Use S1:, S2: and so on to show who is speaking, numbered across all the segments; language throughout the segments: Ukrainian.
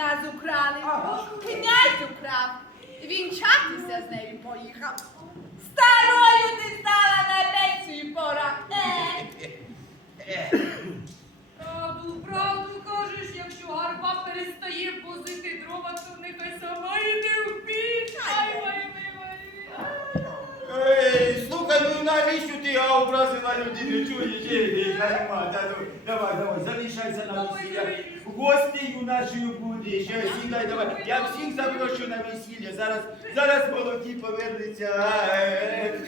S1: нас украли. Князь украв. Вінчатися з нею поїхав. Старою
S2: навіщо ти а, образила людину? Чуєш? Ей, нема, та, ну, давай, давай, залишайся на весілля. Гостею нашою будеш. Е, Сідай, давай. Я всіх запрошу на весілля. Зараз, зараз молоді повернуться. А, е, е.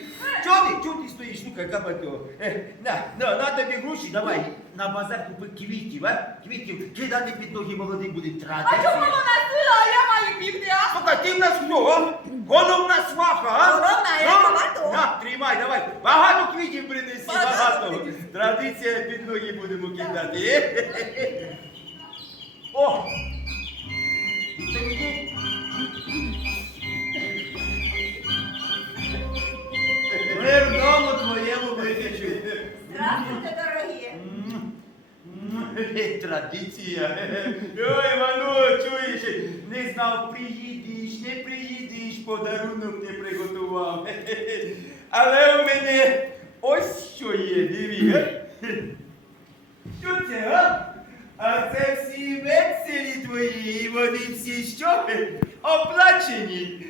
S2: Чого ти, чого ти стоїш? Ну-ка, кабато. Е, На, на, на тобі гроші, давай. На базар купи квітів, а? Квітів, кидати під ноги молодим буде
S1: А
S2: тратити.
S1: чому вона сила, а я маю бігти, а?
S2: Слухай, ти в нас хто, а? Головна сваха, а?
S1: Головна, я багато.
S2: На, тримай, давай. Багато квітів принеси,
S1: Багато
S2: багато. Традиція під ноги будемо кидати. Е? О! Тоді. Мир дому твоєму видачу.
S1: Здравствуйте, дорогі.
S2: Традиція. Ой, Ману, чуєш, не знав, приїдеш, не приїдеш, подарунок не приготував. Але у мене ось що є, диві. Що це, а? А це всі веселі твої, і вони всі що? Оплачені.